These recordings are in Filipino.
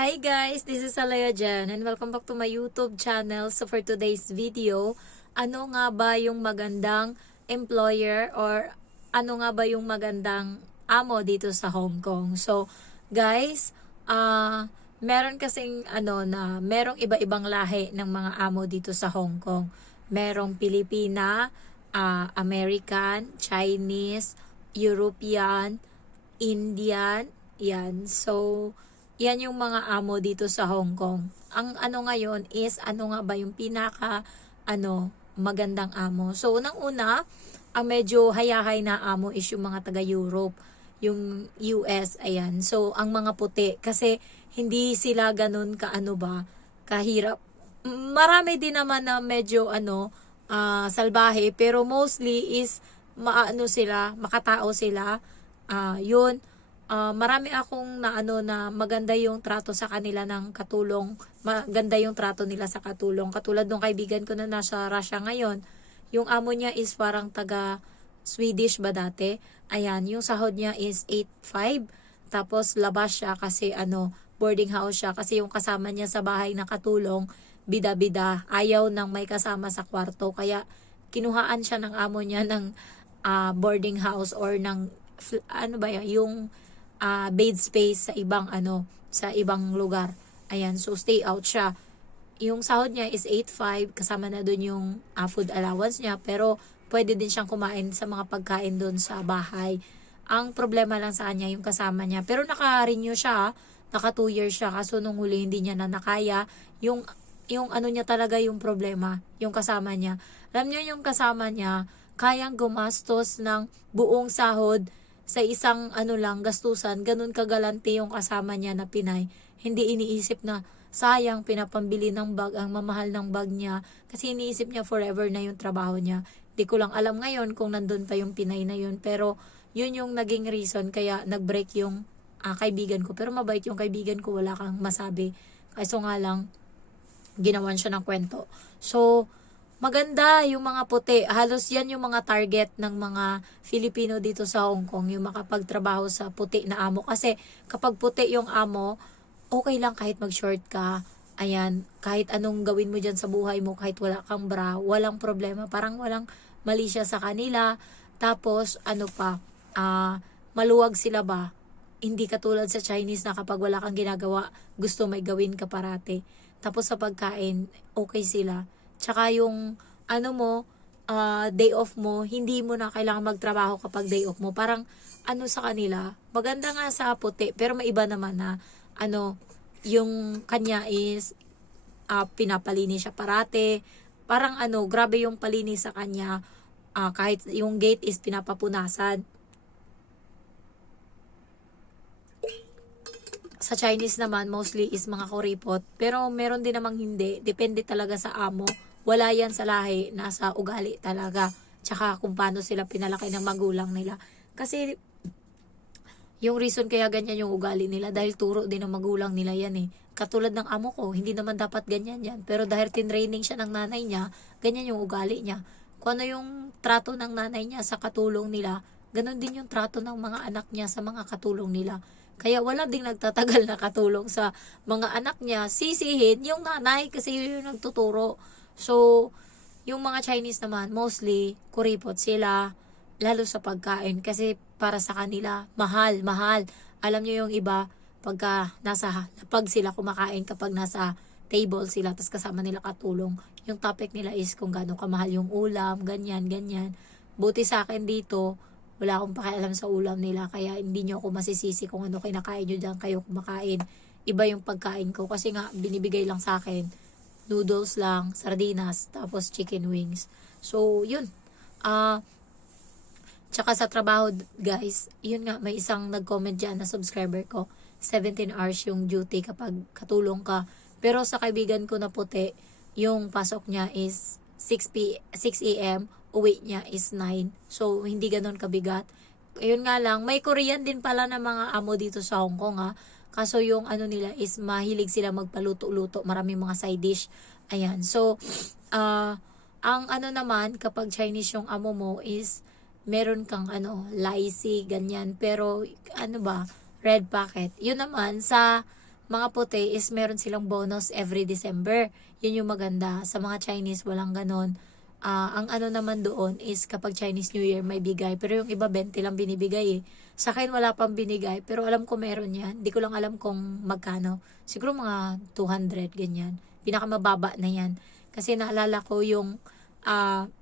Hi guys, this is Alaya Jan and welcome back to my YouTube channel. So for today's video, ano nga ba yung magandang employer or ano nga ba yung magandang amo dito sa Hong Kong? So guys, meron kasing merong iba-ibang lahi ng mga amo dito sa Hong Kong. Merong Pilipina, American, Chinese, European, Indian, yan. So yan yung mga amo dito sa Hong Kong. Ang ano ngayon is ano nga ba yung pinaka magandang amo. So unang-una, ang medyo hayahay na amo is yung mga taga Europe, yung US, ayan. So ang mga puti kasi hindi sila ganun kahirap. Marami din naman na medyo salbahe pero mostly is makatao sila. Yun marami akong na maganda yung trato sa kanila ng katulong, maganda yung trato nila sa katulong. Katulad ng kaibigan ko na nasa Russia ngayon, yung amo niya is parang taga Swedish ba dati? Ayan, yung sahod niya is 8.5. Tapos labas siya kasi boarding house siya kasi yung kasama niya sa bahay na katulong, bida-bida, ayaw nang may kasama sa kwarto. Kaya kinuhaan siya ng amo niya ng boarding house or ng yung bed space sa ibang lugar. Ayan, so stay out siya. Yung sahod niya is 8.5, kasama na doon yung food allowance niya, pero pwede din siyang kumain sa mga pagkain doon sa bahay. Ang problema lang sa kanya yung kasama niya. Pero naka-renew siya, naka 2 years siya, kaso nung huli hindi niya na nakaya. Yung niya talaga yung problema, yung kasama niya. Alam niyo yung kasama niya, kayang gumastos ng buong sahod sa isang gastusan, ganun kagalante yung kasama niya na Pinay. Hindi iniisip na sayang pinapambili ng bag, ang mamahal ng bag niya, kasi iniisip niya forever na yung trabaho niya. Di ko lang alam ngayon kung nandun pa yung Pinay na yun, pero yun yung naging reason kaya nag-break yung kaibigan ko. Pero mabait yung kaibigan ko, wala kang masabi. Kaso nga lang, ginawan siya ng kwento. So, maganda yung mga puti. Halos yan yung mga target ng mga Filipino dito sa Hong Kong, yung makapagtrabaho sa puti na amo. Kasi kapag puti yung amo, okay lang kahit mag-short ka. Ayan, kahit anong gawin mo dyan sa buhay mo, kahit wala kang bra, walang problema. Parang walang mali siya sa kanila. Tapos, maluwag sila ba? Hindi katulad sa Chinese na kapag wala kang ginagawa, gusto may gawin ka parate. Tapos sa pagkain, okay sila. Tsaka yung day off mo, hindi mo na kailangan magtrabaho kapag day off mo. Parang sa kanila, maganda nga sa puti, pero may iba naman na yung kanya is pinapalinis siya parate. Parang grabe yung palinis sa kanya. Kahit yung gate is pinapapunasan. Sa Chinese naman, mostly is mga kuripot. Pero meron din namang hindi. Depende talaga sa amo. Wala yan sa lahi. Nasa ugali talaga. Tsaka kung paano sila pinalaki ng magulang nila. Kasi yung reason kaya ganyan yung ugali nila, dahil turo din ng magulang nila yan eh. Katulad ng amo ko, hindi naman dapat ganyan yan. Pero dahil tinraining siya ng nanay niya, ganyan yung ugali niya. Kung ano yung trato ng nanay niya sa katulong nila, ganun din yung trato ng mga anak niya sa mga katulong nila. Kaya wala ding nagtatagal na katulong sa mga anak niya. Sisihin yung nanay kasi yun yung nagtuturo. So, yung mga Chinese naman, mostly, kuripot sila, lalo sa pagkain. Kasi para sa kanila, mahal. Alam niyo yung iba, pag sila kumakain, kapag nasa table sila, tas kasama nila katulong, yung topic nila is kung gaano kamahal yung ulam, ganyan. Buti sa akin dito, wala akong pakialam sa ulam nila, kaya hindi nyo ako masisisi kung ano kinakain nyo dyan kayo kumakain. Iba yung pagkain ko kasi nga binibigay lang sa akin noodles lang, sardinas, tapos chicken wings. So, yun. Tsaka sa trabaho, guys, yun nga, may isang nag-comment dyan na subscriber ko. 17 hours yung duty kapag katulong ka. Pero sa kaibigan ko na puti, yung pasok niya is 6 a.m., uwi niya is 9. So, hindi ganun kabigat. Ayun nga lang, may Korean din pala na mga amo dito sa Hong Kong ha. Kaso yung nila is mahilig sila magpaluto-luto. Maraming mga side dish. Ayan. So, ang naman, kapag Chinese yung amo mo is meron kang lychee, ganyan. Pero, red packet. Yun naman, sa mga puti is meron silang bonus every December. Yun yung maganda. Sa mga Chinese, walang ganon. Ang ano naman doon is kapag Chinese New Year may bigay. Pero yung iba 20 lang binibigay eh. Sa akin wala pang binigay. Pero alam ko meron yan. Hindi ko lang alam kung magkano. Siguro mga 200 ganyan. Pinakamababa na yan. Kasi naalala ko yung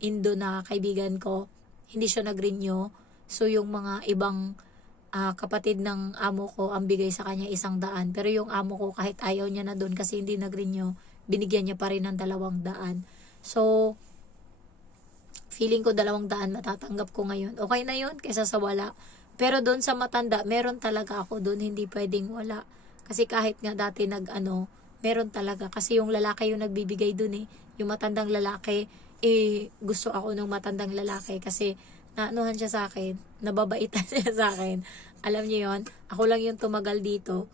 Indo na kaibigan ko. Hindi siya nag-renew. So yung mga ibang kapatid ng amo ko ang bigay sa kanya 100. Pero yung amo ko kahit ayaw niya na doon kasi hindi nag-renew, binigyan niya pa rin ng 200. So feeling ko 200 matatanggap ko ngayon. Okay na yun kaysa sa wala. Pero doon sa matanda, meron talaga ako doon, hindi pwedeng wala. Kasi kahit nga dati meron talaga. Kasi yung lalaki yung nagbibigay doon eh. Yung matandang lalaki, gusto ako ng matandang lalaki kasi naanuhan siya sa akin, nababaitan siya sa akin. Alam niyo yon, ako lang yung tumagal dito.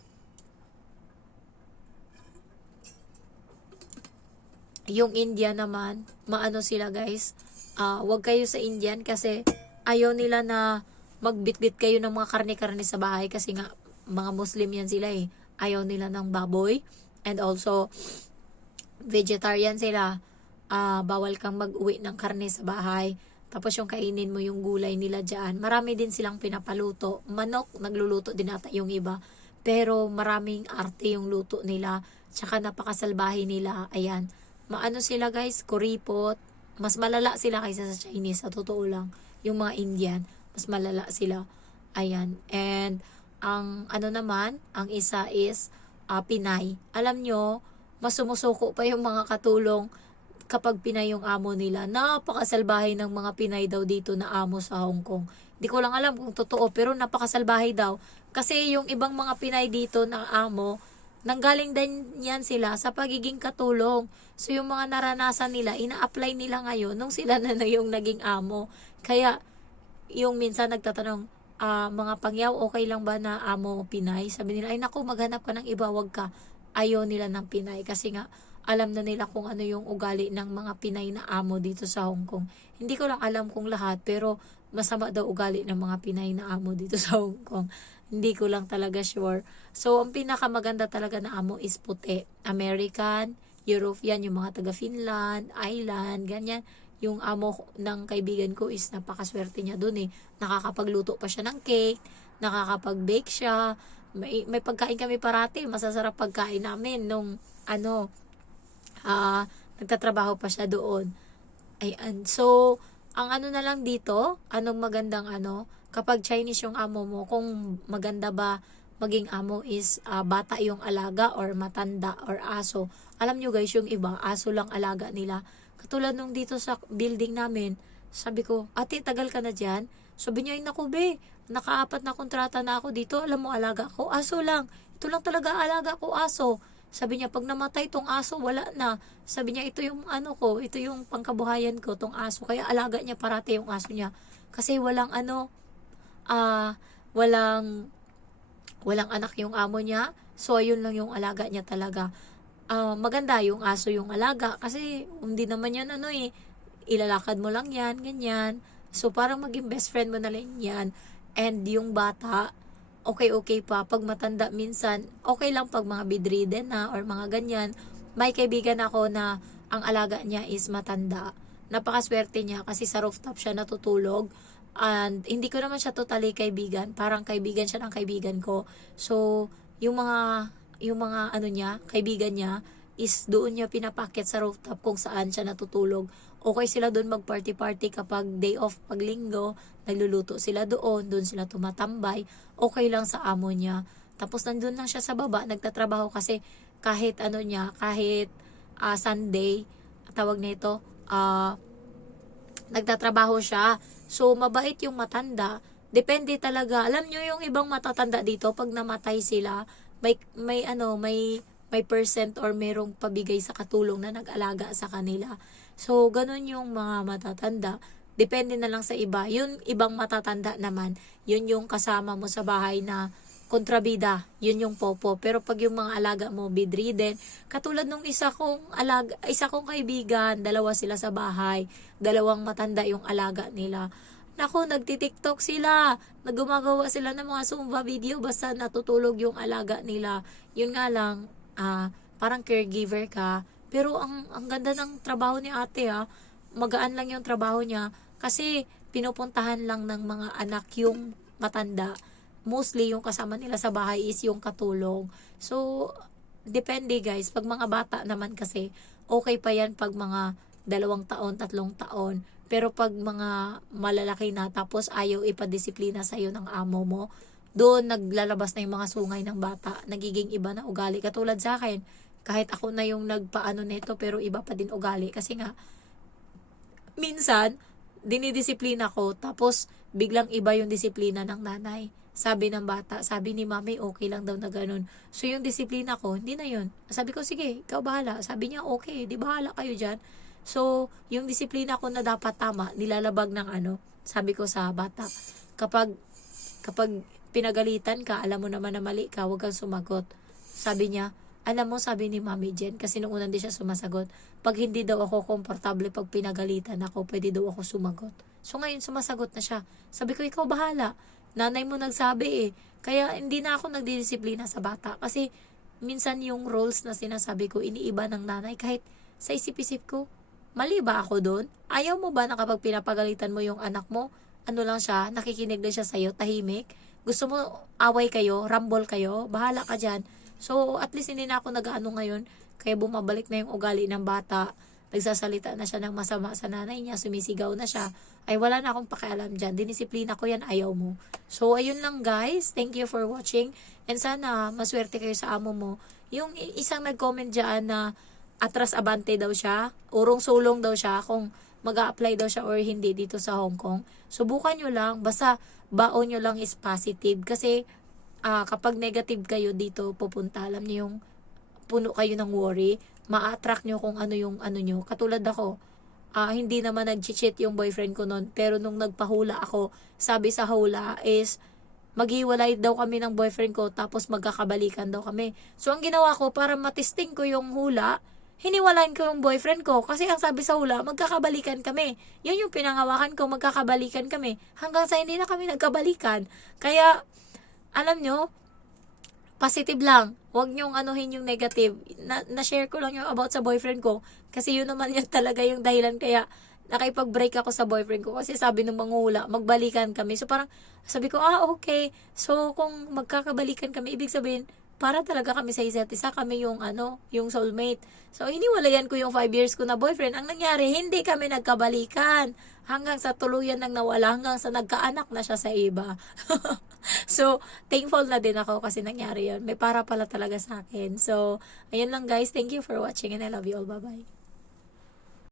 Yung India naman, maano sila guys, wag kayo sa Indian kasi ayaw nila na magbitbit kayo ng mga karne-karne sa bahay kasi nga mga Muslim yan sila eh. Ayaw nila ng baboy and also vegetarian sila. Bawal kang mag-uwi ng karne sa bahay. Tapos yung kainin mo yung gulay nila dyan. Marami din silang pinapaluto. Manok, nagluluto din ata yung iba. Pero maraming arte yung luto nila. Tsaka napakasalbahe nila. Ayan. Maano sila guys, kuripot. Mas malala sila kaysa sa Chinese. Sa totoo lang. Yung mga Indian, mas malala sila. Ayan. And ang ano naman, ang isa is Pinay. Alam nyo, mas sumusuko pa yung mga katulong kapag Pinay yung amo nila. Napakasalbahay ng mga Pinay daw dito na amo sa Hong Kong. Hindi ko lang alam kung totoo pero napakasalbahay daw. Kasi yung ibang mga Pinay dito na amo, nanggaling din yan sila sa pagiging katulong. So yung mga naranasan nila, ina-apply nila ngayon nung sila na yung naging amo. Kaya yung minsan nagtatanong, mga pangyaw, okay lang ba na amo Pinay? Sabi nila, ay naku, maghanap ka ng iba, wag ka. Ayaw nila ng Pinay kasi nga alam na nila kung ano yung ugali ng mga Pinay na amo dito sa Hong Kong. Hindi ko lang alam kung lahat pero masama daw ugali ng mga Pinay na amo dito sa Hong Kong. Hindi ko lang talaga sure. So ang pinakamaganda talaga na amo is puti. American, European, yung mga taga Finland, Island, ganyan. Yung amo ng kaibigan ko is napakaswerte niya dun eh. Nakakapagluto pa siya ng cake, nakakapag-bake siya. May pagkain kami parati, masasarap pagkain namin nung nagtatrabaho pa siya doon. Ayan. So, ang ano na lang dito, anong magandang kapag Chinese yung amo mo, kung maganda ba maging amo is bata yung alaga or matanda or aso. Alam nyo guys, yung iba, aso lang alaga nila. Katulad nung dito sa building namin, sabi ko, ate, tagal ka na dyan? Sabi niya, ay naku be, naka-4 na kontrata na ako dito. Alam mo, alaga ko, aso lang. Ito lang talaga alaga ko, aso. Sabi niya, pag namatay tong aso, wala na. Sabi niya, ito yung ito yung pangkabuhayan ko, tong aso. Kaya alaga niya parati yung aso niya. Kasi walang walang anak yung amo niya. So, ayun lang yung alaga niya talaga. Maganda yung aso yung alaga. Kasi, hindi naman yan ilalakad mo lang yan, ganyan. So, parang maging best friend mo na lang yan. And yung bata, okay pa. Pag matanda minsan, okay lang pag mga bedridden na or mga ganyan. May kaibigan ako na ang alaga niya is matanda. Napakaswerte niya kasi sa rooftop siya natutulog. And hindi ko naman siya totally kaibigan. Parang kaibigan siya ng kaibigan ko. So, yung mga kaibigan niya is doon niya pinapakit sa rooftop kung saan siya natutulog. Okay sila doon mag-party-party kapag day off, pag linggo, nagluluto sila doon sila tumatambay, okay lang sa amo niya. Tapos nandun lang siya sa baba, nagtatrabaho kasi kahit Sunday, tawag nito, nagtatrabaho siya. So, mabait yung matanda. Depende talaga. Alam nyo yung ibang matatanda dito, pag namatay sila, may percent or merong pabigay sa katulong na nag-alaga sa kanila. So, ganun yung mga matatanda. Depende na lang sa iba. Yung ibang matatanda naman, yun yung kasama mo sa bahay na kontrabida. Yun yung popo. Pero pag yung mga alaga mo, bedridden, katulad nung isa kong kaibigan, 2 sila sa bahay, 2 matanda yung alaga nila. Naku, nagtitiktok sila. Nagumagawa sila ng mga Zumba video basta natutulog yung alaga nila. Yun nga lang, parang caregiver ka. Pero ang ganda ng trabaho ni ate magaan lang yung trabaho niya kasi pinupuntahan lang ng mga anak yung matanda. Mostly yung kasama nila sa bahay is yung katulong. So, depende guys. Pag mga bata naman kasi, okay pa yan pag mga 2 taon, 3 taon. Pero pag mga malalaki na tapos ayaw ipadisiplina sa'yo ng amo mo, doon naglalabas na yung mga sungay ng bata. Nagiging iba na ugali. Katulad sa akin, kahit ako na yung nagpaano nito pero iba pa din ugali. Kasi nga, minsan, dinidisiplina ko tapos biglang iba yung disiplina ng nanay. Sabi ng bata, sabi ni mami, okay lang daw na ganun. So, yung disiplina ko, hindi na yun. Sabi ko, sige, ikaw bahala. Sabi niya, okay, di bahala kayo dyan. So, yung disiplina ko na dapat tama, nilalabag ng sabi ko sa bata, kapag pinagalitan ka, alam mo naman na mali ka, huwag kang sumagot. Sabi niya, alam mo, sabi ni Mami Jen, kasi nung unang di siya sumasagot, pag hindi daw ako komportable pag pinagalitan ako, pwede daw ako sumagot. So ngayon, sumasagot na siya. Sabi ko, ikaw bahala. Nanay mo nagsabi Kaya hindi na ako nagdidisiplina sa bata. Kasi minsan yung roles na sinasabi ko, iniiba ng nanay. Kahit sa isip-isip ko, mali ba ako doon? Ayaw mo ba na kapag pinapagalitan mo yung anak mo, ano lang siya, nakikinig lang siya sa'yo, tahimik? Gusto mo away kayo, rumble kayo, bahala ka dyan. So, at least hindi na ako nag-ano ngayon. Kaya bumabalik na yung ugali ng bata. Nagsasalita na siya ng masama sa nanay niya. Sumisigaw na siya. Ay, wala na akong pakialam dyan. Dinisiplina ko yan, ayaw mo. So, ayun lang guys. Thank you for watching. And sana, maswerte kayo sa amo mo. Yung isang nag-comment dyan na atras abante daw siya. Urong-sulong daw siya kung mag-a-apply daw siya or hindi dito sa Hong Kong. Subukan nyo lang. Basta, baon nyo lang is positive. Kasi, kapag negative kayo dito pupunta, alam niyo yung puno kayo ng worry, ma-attract nyo kung ano yung ano nyo. Katulad ako, hindi naman nag-cheat yung boyfriend ko noon, pero nung nagpahula ako, sabi sa hula is, maghiwalay daw kami ng boyfriend ko, tapos magkakabalikan daw kami. So, ang ginawa ko, para matesting ko yung hula, hiniwalayan ko yung boyfriend ko. Kasi ang sabi sa hula, magkakabalikan kami. Yun yung pinangawakan ko, magkakabalikan kami. Hanggang sa hindi na kami nagkabalikan. Kaya, alam nyo, positive lang. Huwag nyong anuhin yung negative. Na-share ko lang yung about sa boyfriend ko. Kasi yun naman yan talaga yung dahilan kaya nakipag-break ako sa boyfriend ko. Kasi sabi ng manghula, magbalikan kami. So parang sabi ko, okay. So kung magkakabalikan kami, ibig sabihin, para talaga kami sa isa't isa. Kami yung yung soulmate. So hiniwalayan ko yung 5 years ko na boyfriend. Ang nangyari, hindi kami nagkabalikan. Hanggang sa tuluyan nang nawala, hanggang sa nagkaanak na siya sa iba. So, thankful na din ako kasi nangyari yun. May para pala talaga sa akin. So, ayun lang guys. Thank you for watching and I love you all. Bye-bye.